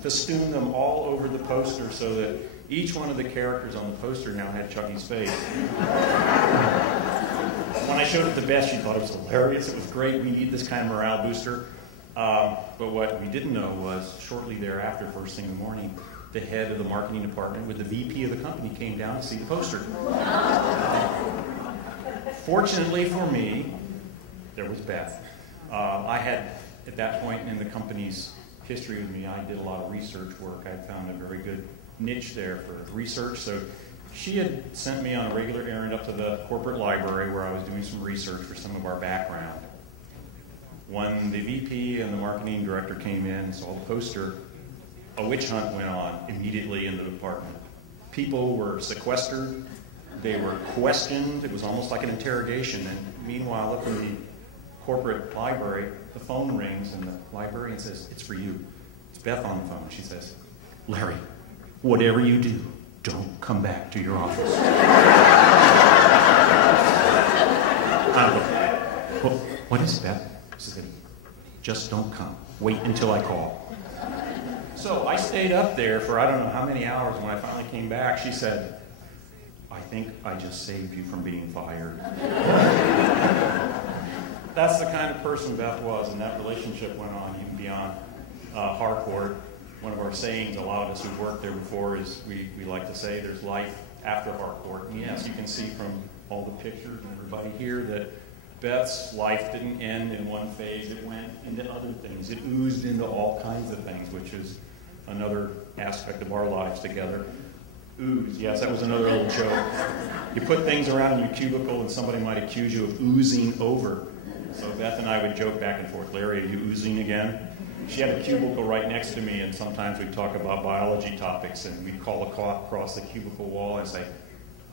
festooned them all over the poster so that each one of the characters on the poster now had Chucky's face. When I showed it to Beth, she thought it was hilarious. It was great. We need this kind of morale booster. But what we didn't know was shortly thereafter, first thing in the morning, the head of the marketing department with the VP of the company came down to see the poster. Fortunately for me, there was Beth. I had, at that point in the company's history with me, I did a lot of research work. I found a very good niche there for research. So she had sent me on a regular errand up to the corporate library where I was doing some research for some of our background. When the VP and the marketing director came in and saw the poster, a witch hunt went on immediately in the department. People were sequestered. They were questioned. It was almost like an interrogation. And meanwhile, up in the corporate library, the phone rings and the librarian says, "It's for you." It's Beth on the phone. She says, "Larry, whatever you do, don't come back to your office." Well, what is it, Beth? She said, "Just don't come. Wait until I call." So I stayed up there for I don't know how many hours. When I finally came back, she said, "I think I just saved you from being fired." That's the kind of person Beth was, and that relationship went on even beyond Harcourt. One of our sayings, a lot of us who've worked there before, is we like to say there's life after Harcourt. And yes, you can see from all the pictures and everybody here that Beth's life didn't end in one phase. It went into other things. It oozed into all kinds of things, which is another aspect of our lives together. Ooze. Yes, that was another little joke. You put things around in your cubicle and somebody might accuse you of oozing over. So Beth and I would joke back and forth, "Larry, are you oozing again?" She had a cubicle right next to me, and sometimes we'd talk about biology topics, and we'd call across the cubicle wall and say,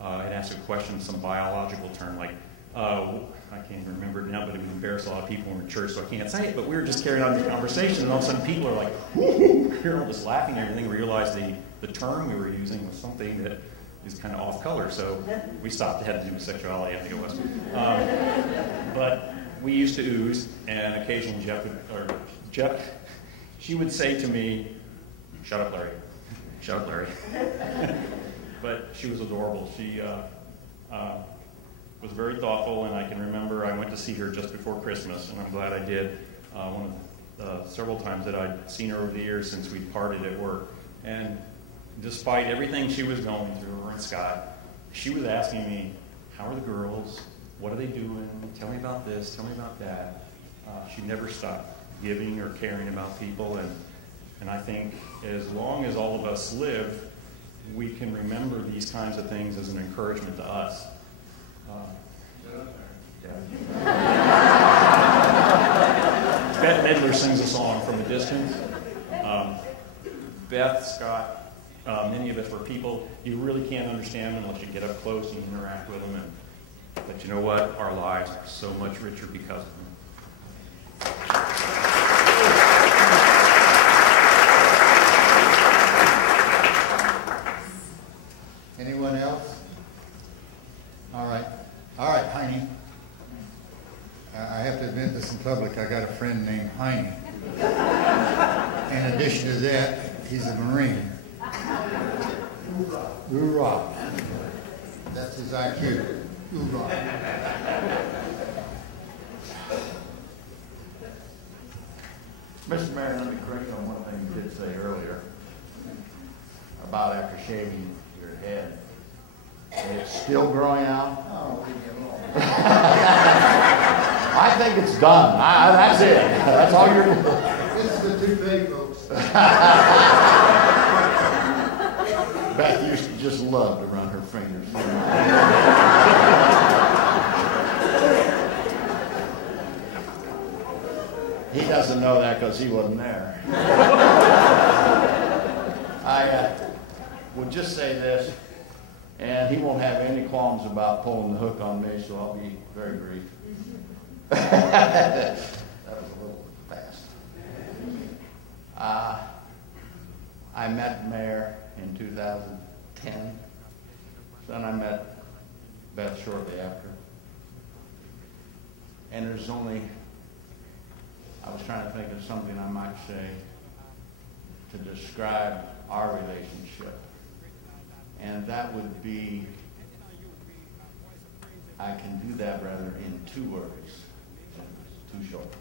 I'd ask a question, some biological term, like, I can't even remember it now, but it would embarrass a lot of people in church, so I can't say it, but we were just carrying on this conversation, and all of a sudden people are like, "Woo-hoo!" You're all just laughing and everything. We realized the term we were using was something that is kind of off color, so we stopped. It had to do with sexuality, I think it was. But we used to ooze, and occasionally Jeff, she would say to me, "Shut up, Larry. Shut up, Larry." But she was adorable. She was very thoughtful, and I can remember I went to see her just before Christmas, and I'm glad I did. One of the several times that I'd seen her over the years since we'd parted at work. And despite everything she was going through, her and Scott, she was asking me, "How are the girls? What are they doing? Tell me about this, tell me about that." She never stopped giving or caring about people, and I think as long as all of us live, we can remember these kinds of things as an encouragement to us. Bette Midler sings a song from a distance. Beth, Scott, many of us were people you really can't understand unless you get up close and interact with them. But you know what? Our lives are so much richer because of them. Anyone else? All right. All right, Heine. I have to admit this in public. I got a friend named Heine. In addition to that, he's a Marine. Hoorah. That's his IQ. Hoorah. Mr. Mayor, let me correct you on one thing you did say earlier about after shaving your head. It's still growing out? Oh, leave me alone. I think it's done. That's it. That's all you're doing. This is the toupee, folks. Beth used to just love to run her fingers. He doesn't know that because he wasn't there. I would just say this, and he won't have any qualms about pulling the hook on me, so I'll be very brief. That was a little fast. I met the mayor in 2010. Then I met Beth shortly after. And there's only, I was trying to think of something I might say to describe our relationship. And that would be, I can do that rather in 2 words. It's too short.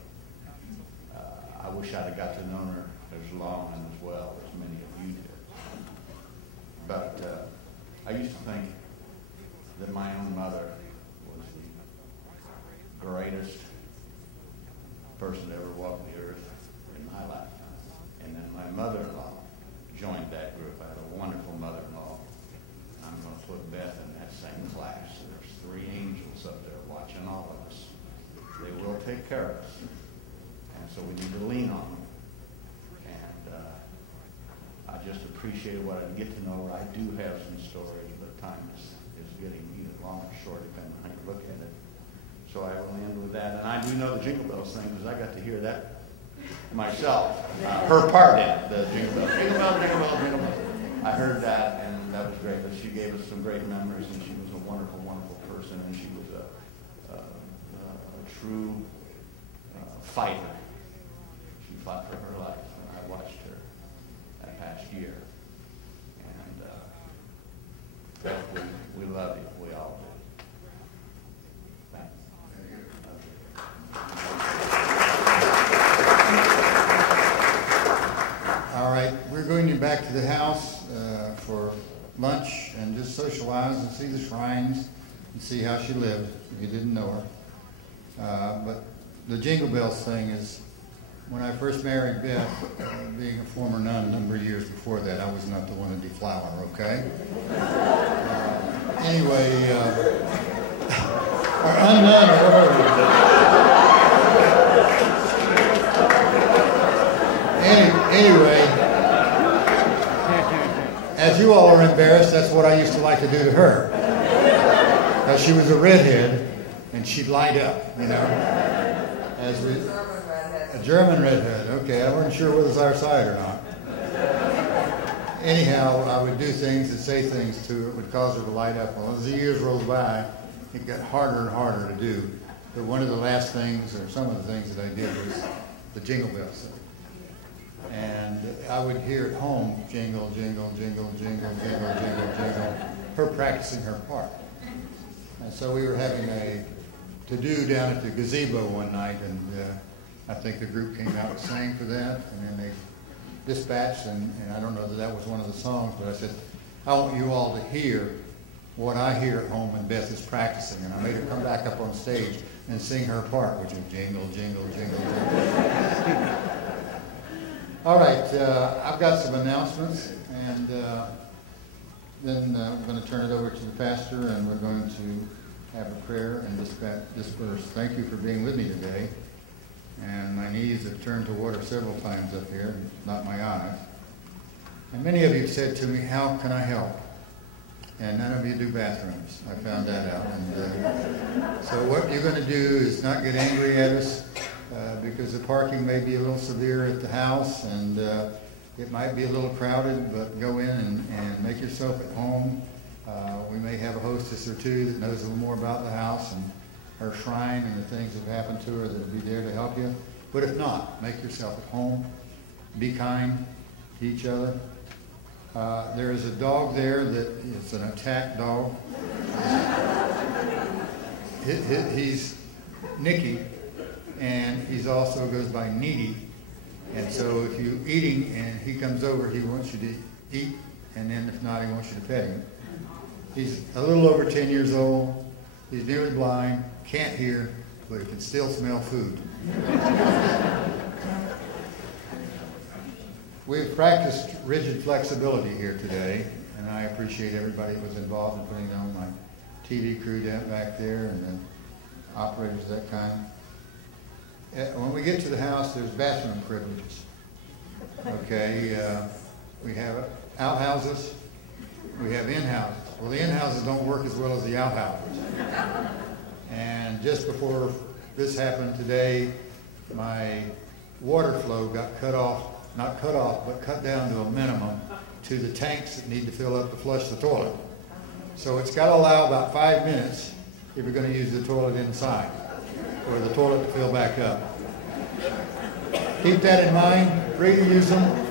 I wish I'd have got to know her as long and as well as many of you did. But I used to think that my own mother was the greatest person to ever walk the earth in my lifetime. And then my mother-in-law joined that group. I had a wonderful mother-in-law. I'm going to put Beth in that same class. There's 3 angels up there watching all of us. They will take care of us. And so we need to lean on them. And I just appreciated what I get to know her. I do have some stories, but time is getting either long or short, depending on how you look at it. So I will end with that. And I do know the Jingle Bells thing, because I got to hear that myself. Her part in it, the Jingle Bells. Jingle Bells, Jingle Bells, Jingle Bells. I heard that, and that was great. But she gave us some great memories, and she was a wonderful, wonderful person, and she was a true fighter. She fought for her life, and I watched her that past year. And we love you. We all do. Thanks. All right, we're going back to the house for lunch and just socialize and see the shrines and see how she lived, if you didn't know her. But the Jingle Bells thing is, when I first married Beth, being a former nun a number of years before that, I was not the one to deflower her, okay? Anyway, or unnun, or whatever. Anyway, as you all are embarrassed, that's what I used to like to do to her. Because she was a redhead, and she'd light up, you know. A German redhead. Okay, I wasn't sure whether it was our side or not. Anyhow, I would do things and say things to her that would cause her to light up. Well, as the years rolled by, it got harder and harder to do. But one of the last things, or some of the things that I did, was the Jingle Bells. And I would hear at home, jingle, jingle, jingle, jingle, jingle, jingle, jingle, her practicing her part. And so we were having a to-do down at the gazebo one night, and I think the group came out and sang for that, and then they dispatched, and I don't know that that was one of the songs, but I said, I want you all to hear what I hear at home when Beth is practicing, and I made her come back up on stage and sing her part, which is jingle, jingle, jingle, jingle. All right, I've got some announcements, and then I'm going to turn it over to the pastor, and we're going to have a prayer and disperse. Thank you for being with me today. And my knees have turned to water several times up here, not my eyes. And many of you said to me, how can I help? And none of you do bathrooms. I found that out. And so what you're going to do is not get angry at us because the parking may be a little severe at the house, and it might be a little crowded, but go in and make yourself at home. We may have a hostess or two that knows a little more about the house and her shrine and the things that have happened to her that will be there to help you. But if not, make yourself at home. Be kind to each other. There is a dog there that is an attack dog. He's Nicky, and he's also goes by Needy. And so if you're eating and he comes over, he wants you to eat, and then if not, he wants you to pet him. He's a little over 10 years old. He's nearly blind, can't hear, but he can still smell food. We've practiced rigid flexibility here today, and I appreciate everybody that was involved in putting on my TV crew down back there and then operators, that kind. When we get to the house, there's bathroom privileges. Okay, we have outhouses, we have in-houses. Well, the in-houses don't work as well as the outhouses. And just before this happened today, my water flow got cut off, not cut off, but cut down to a minimum to the tanks that need to fill up to flush the toilet. So it's got to allow about 5 minutes if you're going to use the toilet inside, for the toilet to fill back up. Keep that in mind, free to use them.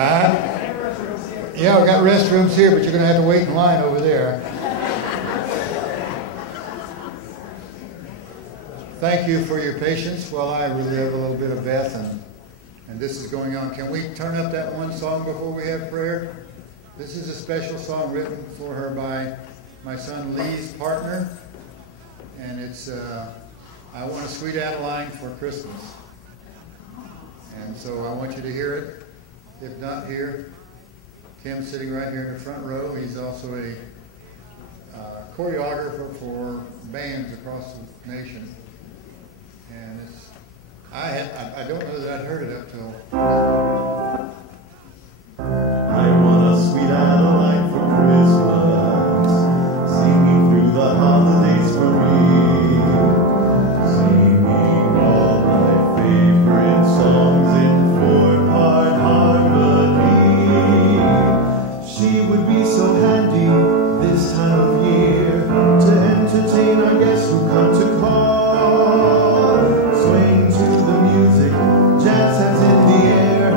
Yeah, we got restrooms here, but you're going to have to wait in line over there. Thank you for your patience while I relive a little bit of Beth, and this is going on. Can we turn up that one song before we have prayer? This is a special song written for her by my son Lee's partner, and it's I Want a Sweet Adeline for Christmas. And so I want you to hear it. If not here, Kim's sitting right here in the front row. He's also a choreographer for bands across the nation. And it's, I don't know that I'd heard it up till. I want a sweet Adeline for Christmas, singing through the holidays for me, singing all my favorite songs in four-part harmony. She would be so handy this time of year to entertain our guests who come to call, swaying to the music, jazz hands in the air,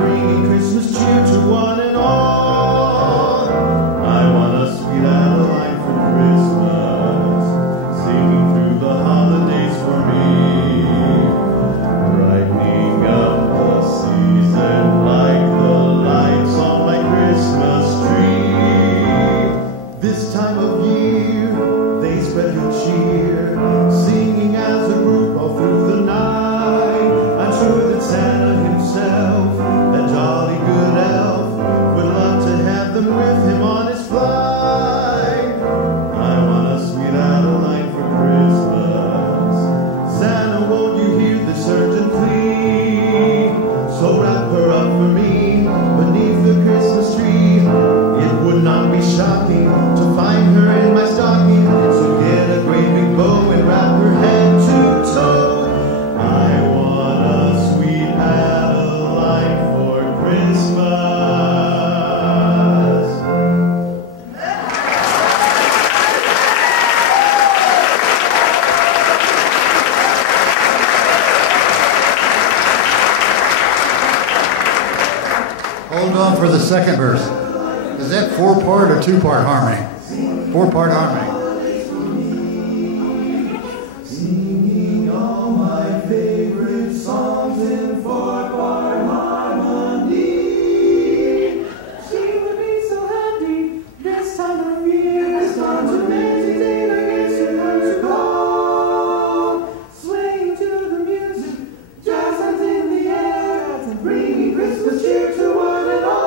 bringing Christmas cheer to one and all. I want a sweet Adeline for Christmas, singing through the holidays for me, brightening up the season like the lights on my Christmas tree. This time of year, they spread good cheer, singing as a group all through the night. I'm sure that Santa himself, that jolly good elf, would love to have them with him on his flight. I want a sweet Adeline for Christmas. Santa, won't you hear this urgent plea? So wrap her up for me beneath the Christmas tree. It would not be shocking to find her in my stocking. So get a great big bow and wrap her head to toe. I want a sweet Adeline for Christmas. Hold on for the second verse. Is that 4-part or 2-part harmony? 4-part harmony. Singing all my favorite songs in four-part harmony. She would be so handy this time of year. It's time to meditate, I guess you come to call. Swaying to the music, jazz hands in the air, bringing Christmas cheer to one and all.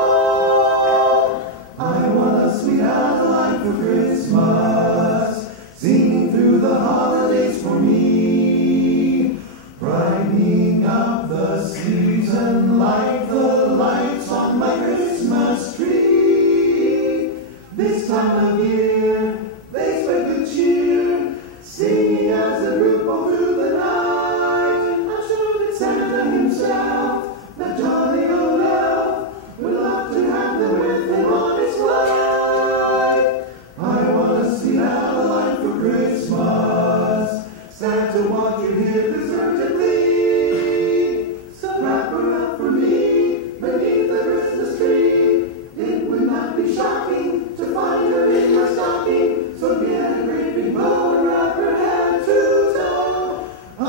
I want a sweet Adeline for Christmas, singing through the holidays for me, brightening up the season like the lights on my Christmas tree. This time of year, they spread good cheer, singing as a group all through the night. I'm sure that Santa himself, that jolly old elf, would love to have them with him on his flight. I want a sweet Adeline for Christmas. Santa, won't you hear this urgent plea? So wrap her up for me beneath the Christmas tree. It would not be shocking to find her in my stocking. So get a great big bow and wrap her head to toe. I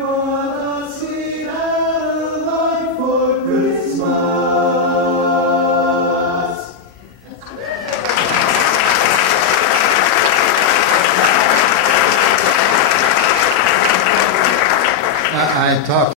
want a sweet Adeline for Christmas. I talked